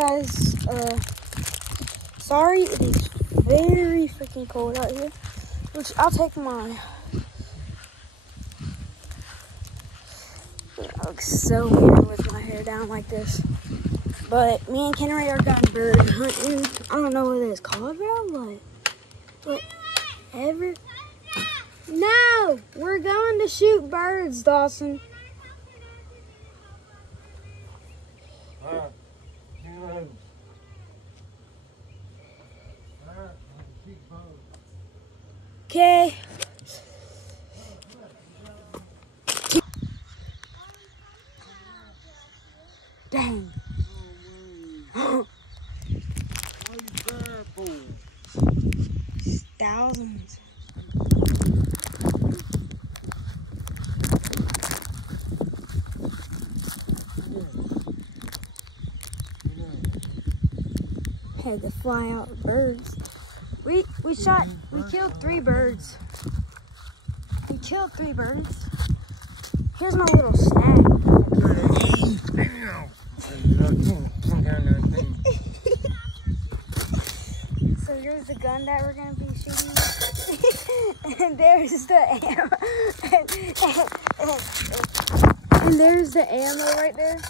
guys, sorry, it is very freaking cold out here, which I'll take my, I look so weird with my hair down like this, but me and Kenry are going bird hunting. I don't know what it's called, bro, whatever. No, we're going to shoot birds, Dawson. Okay. Dang. Thousands. Had to fly out birds. We killed 3 birds. We killed 3 birds. Here's my little snack. So here's the gun that we're gonna be shooting. And there's the ammo. And there's the ammo right there.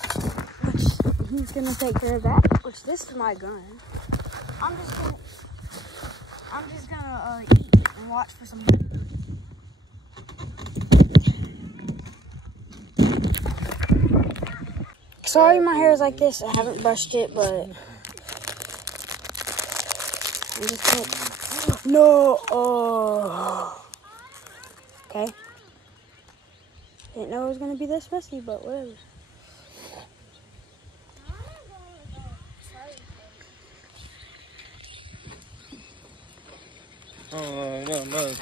Which he's gonna take care of that. Which this is my gun. I'm just gonna eat and watch for some food. Sorry my hair is like this. I haven't brushed it, but I'm just gonna... No! Oh. Okay. Didn't know it was gonna be this messy, but whatever. Oh, no, no.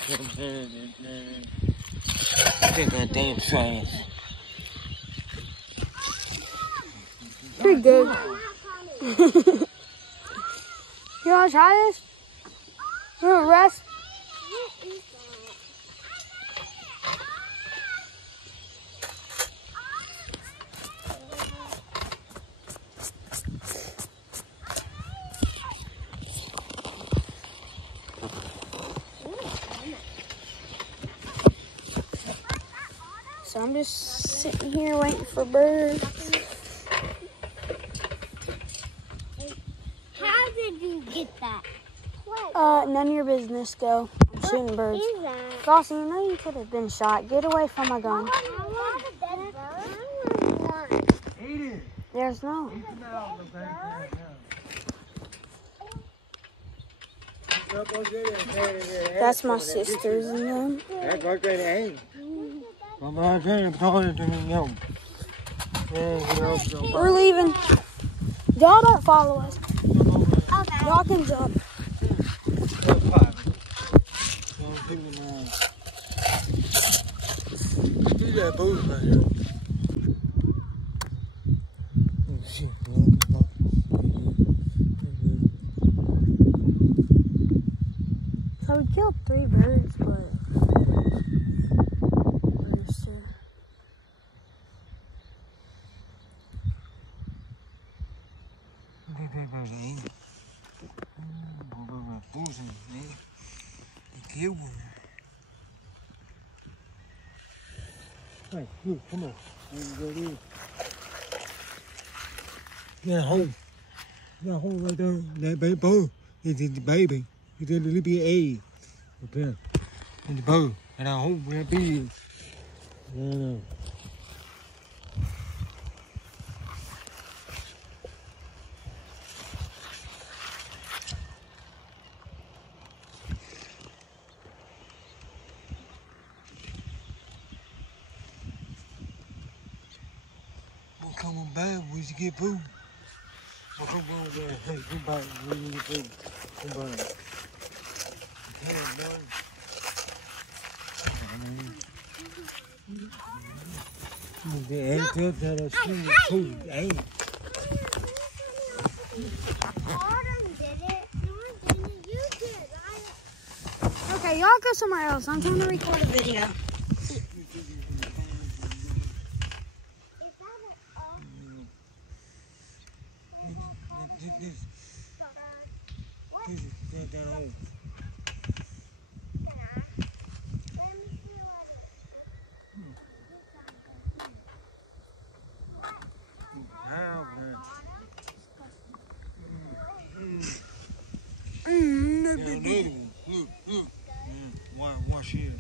Take that damn trash. Pretty good. You wanna try this? You wanna rest? So I'm just sitting here waiting for birds. How did you get that? None of your business, go. I'm shooting birds. What is that? Dawson, you know you could have been shot. Get away from my gun. There's no. That's my sisters and them. We're leaving. Y'all don't follow us. Okay. Y'all can jump. So we killed 3 birds, but rooster. Hey, look, come on. Get home. Get home right there. That baby bird is the baby. It's a little bit egg. Up there. And the bird. And I hope that big. Yeah. Come on back, we should get food. Oh, come on back, hey, come back, we need to get food. Come back. Come on back. The egg up that I see food, hey. Okay, y'all go somewhere else. I'm trying to record a video. This that hole. How, man? Yeah, another one. Look. Wash here.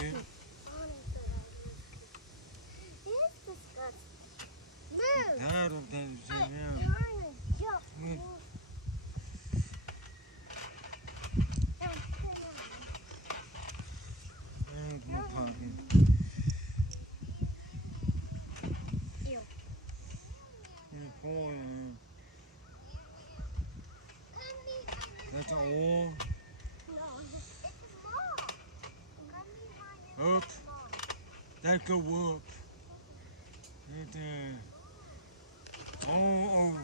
Yeah. Tired of that shit now. Yeah. Ain't no pocket. That's all. Up. That go up. Right there. All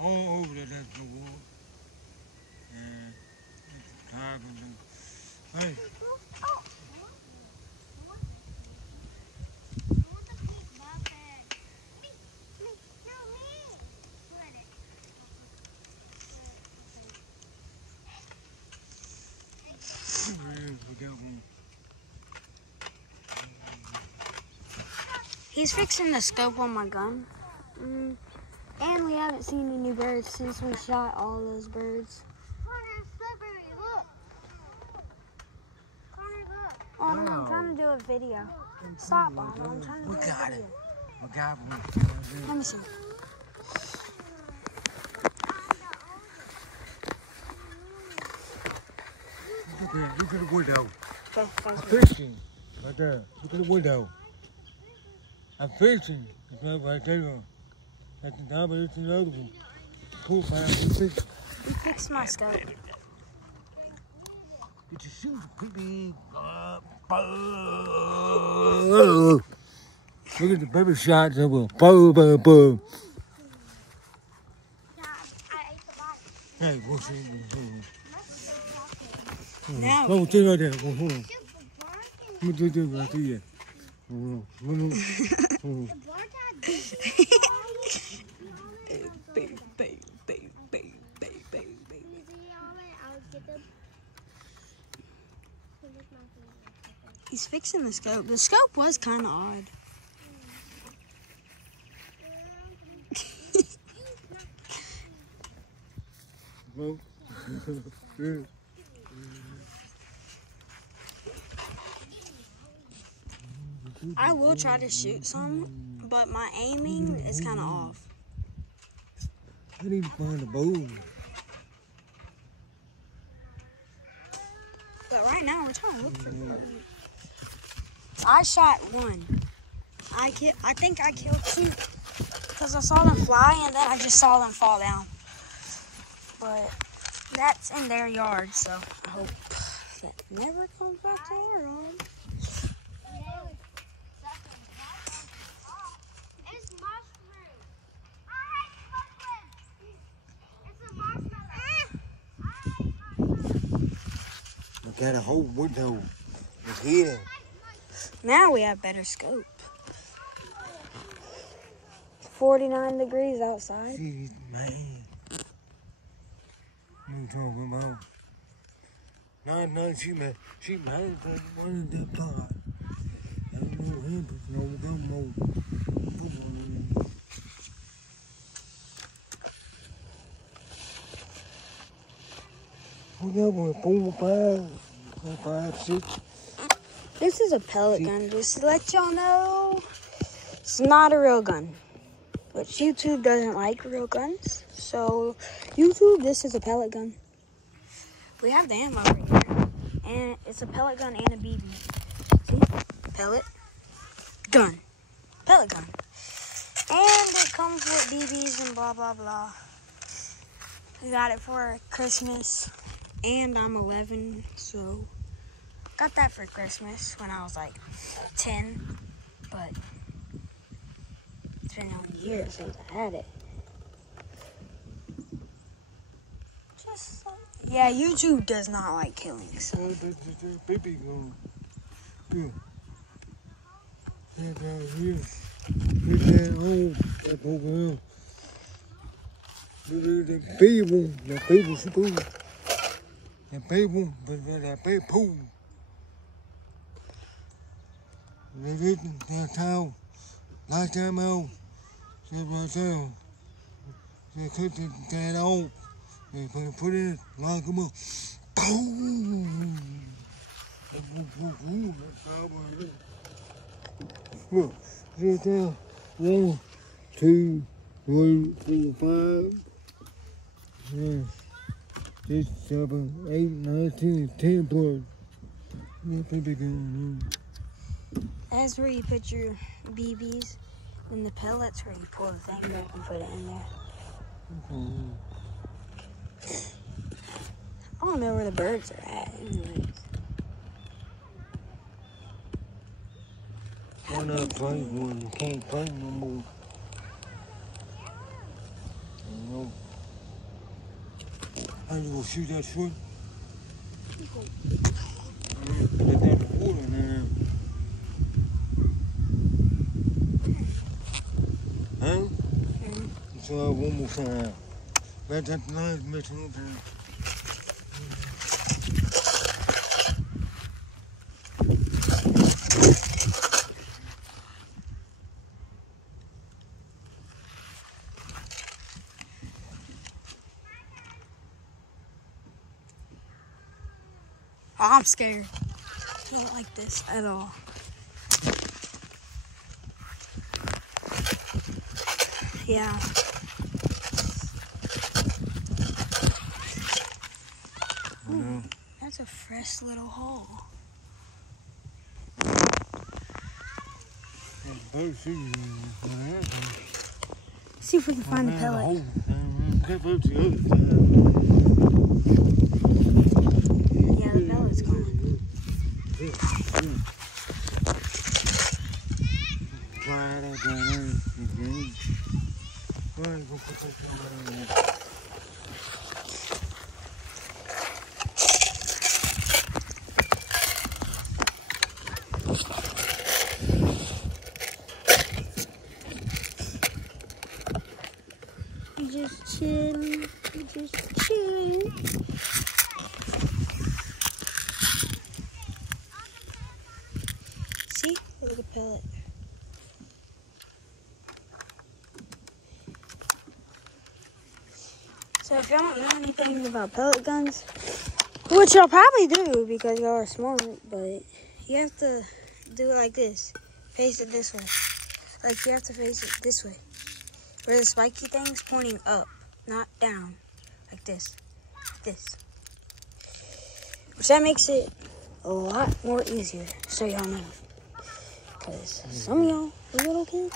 over there, that go up. And it's carbon. Hey. We got one. He's fixing the scope on my gun. And we haven't seen any birds since we shot all those birds. Oh, no, I'm trying to do a video. Stop, Bob. I'm trying to do a video. We got one. Let me see. Look at the window. Okay, I'm fishing. Right there. Look at the window. I'm fishing. It's right there. At the top of it's another one. Pull back. He fixed my scope. Get your shoes, baby. Look at the baby shots of a boom. Hey, what's it? Now Oh, stay right there. Hold on. Let me do this right here. Hold on. He's fixing the scope. The scope was kind of odd. I will try to shoot some, but my aiming is kind of off. I need to find a bow. But right now we're trying to look for birds. I shot one. I think I killed two because I saw them fly and then I just saw them fall down. But that's in their yard, so I hope that never comes back to our yard. Got a whole window. It's here. Now we have better scope. 49 degrees outside. See, man. I'm talking about. No, she mad because one of them thought. I don't know him, but no gun mode. We got one, 4, 5, 6. This is a pellet gun, just to let y'all know. It's not a real gun. But YouTube doesn't like real guns. So, YouTube, this is a pellet gun. We have the ammo right here. And it's a pellet gun and a BB. See? Pellet. Gun. Pellet gun. And it comes with BBs and blah, blah, blah. We got it for Christmas. And I'm 11, so got that for Christmas when I was like 10, but it's been a year since I had it. Yeah, YouTube does not like killing, so. Baby gun. Yeah, down here. Get that home. That over here. The people school. The people, but that people. They did that town. Last time out. They right there. They cut that out. They put it like a boom. Look, right there. 1, 2, 3, 4, 5. 6, 7, 8, 9, 10 birds. That's where you put your BBs, and the pellets where you pull the thing back and put it in there. I don't know where the birds are at. Anyways. Why not play when you can't play no more? You know? How you gonna shoot that shrimp? Put that water in there. Huh? So one more time. Let that line mix up there. Oh, I'm scared. I don't like this at all. Yeah. Ooh, that's a fresh little hole. See if we can find the pellet. Yeah, the pellet's gone. Just chilling, just chilling. See, look at the pellet. So if y'all don't know anything about pellet guns, which y'all probably do because y'all are smart, but you have to do it like this. Face it this way. Like you have to face it this way. Where the spiky thing's pointing up, not down. Like this. This. Which that makes it a lot more easier, so y'all know. Because some of y'all are little kids.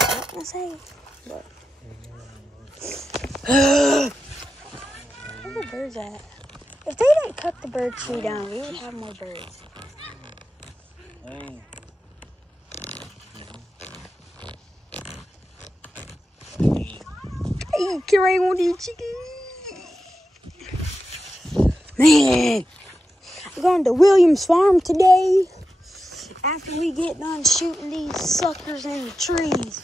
I'm not gonna say, but. Where the birds at? If they didn't cut the bird tree down, we would have more birds. Hey, Carrie, want to eat chicken? Man, we're going to Williams Farm today. After we get done shooting these suckers in the trees.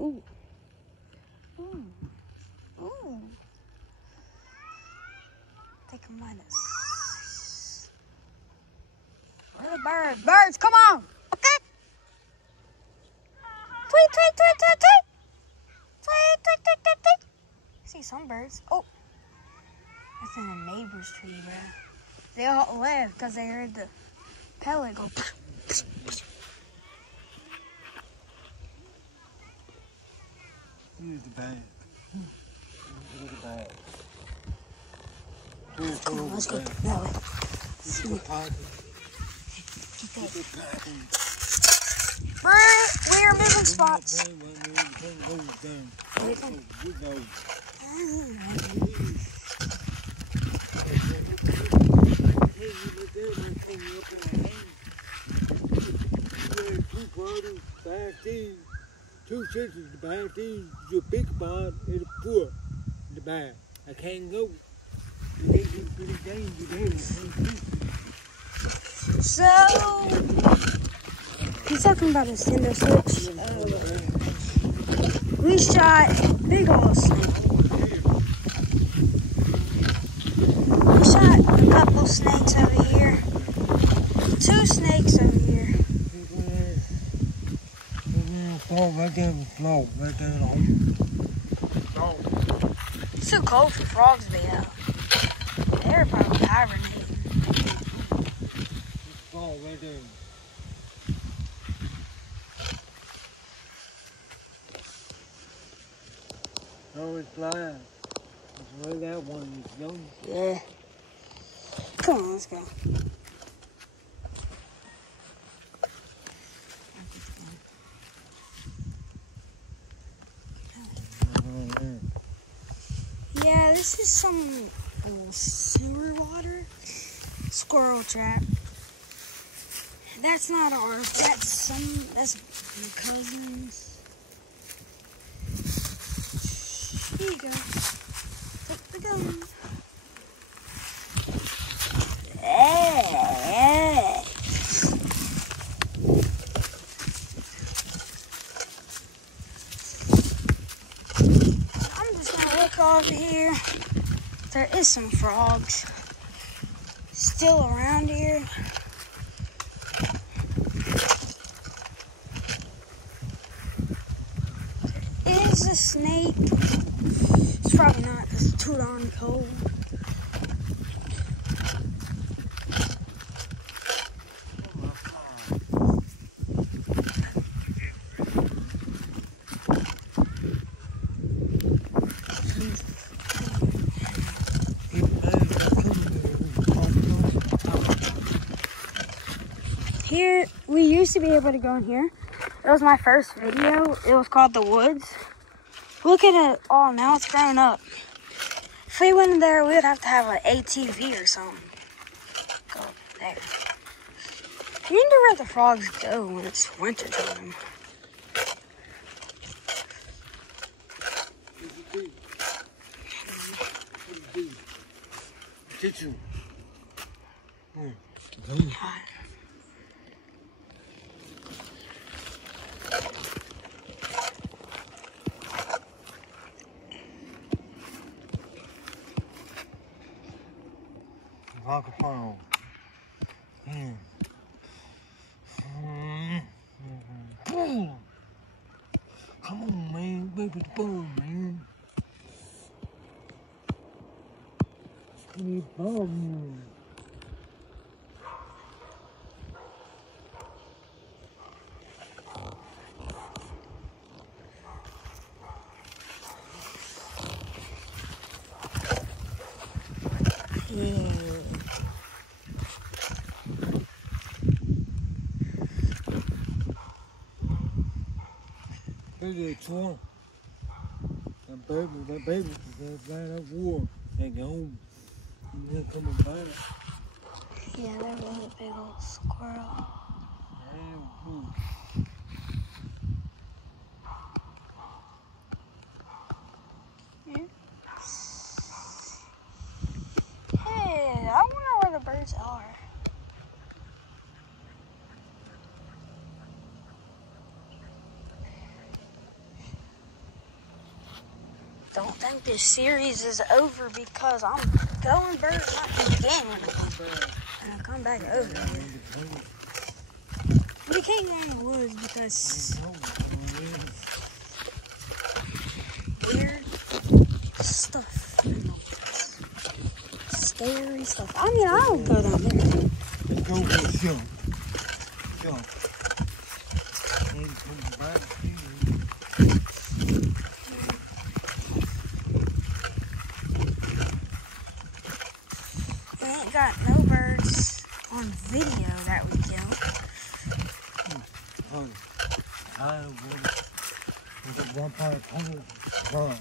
Ooh. Ooh. Ooh. Take a minute. Where are the birds? Birds, come on! Okay? Tweet, tweet, tweet, tweet, tweet! Tweet, tweet, tweet, tweet, tweet! I see some birds. Oh! That's in a neighbor's tree, bro. They all left because they heard the pellet go. Here's the bag. Here's the bag. Come on, let's go that way. We are moving spots. Two sisters, the bag, your big part is poor. The bag. I can't go. So He's talking about a Nintendo Switch. We shot big old snake. We shot a couple snakes over here. 2 snakes over here. Right there in the floor, right there in the hole. It's too cold for frogs to be out. They're probably hibernating. Floor right there. Oh, it's flying. It's right that one. It's young. Yeah. Come on, let's go. Yeah, this is some sewer water. Squirrel trap. That's not ours. That's my cousin's. Here you go. Take the gun. Hey. I'm just gonna look over here. There is some frogs still around here. There is a snake. It's probably not because it's too darn cold. Here, we used to be able to go in here. It was my first video. It was called The Woods. Look at it all now, it's grown up. If we went in there, we would have to have an ATV or something. Go up there. I wonder where the frogs go when it's winter time. Get you. Rock a phone. Come on, man. Baby, the ball, man. Give ball, man. Look at that trunk. That baby, that flying that war. They go home. You come and find it. Yeah, there was a big old squirrel. Yeah. Hey, I wonder where the birds are. Don't think this series is over because I'm going bird hunting again when I come back over here. We can't go in the woods because weird stuff in the woods. Scary stuff. I mean, I don't go down there. Let's go for a jump. Jump. And come back to you. Ain't got no birds on video that we killed. I got one part of run.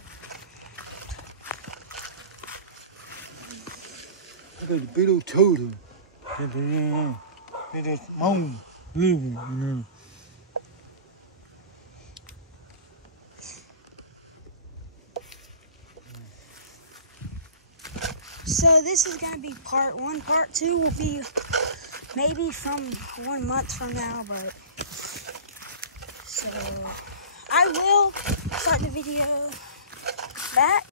I got the big old turtle. They just moan, living, you know. So this is going to be part 1. Part 2 will be maybe from 1 month from now, but So I will start the video back.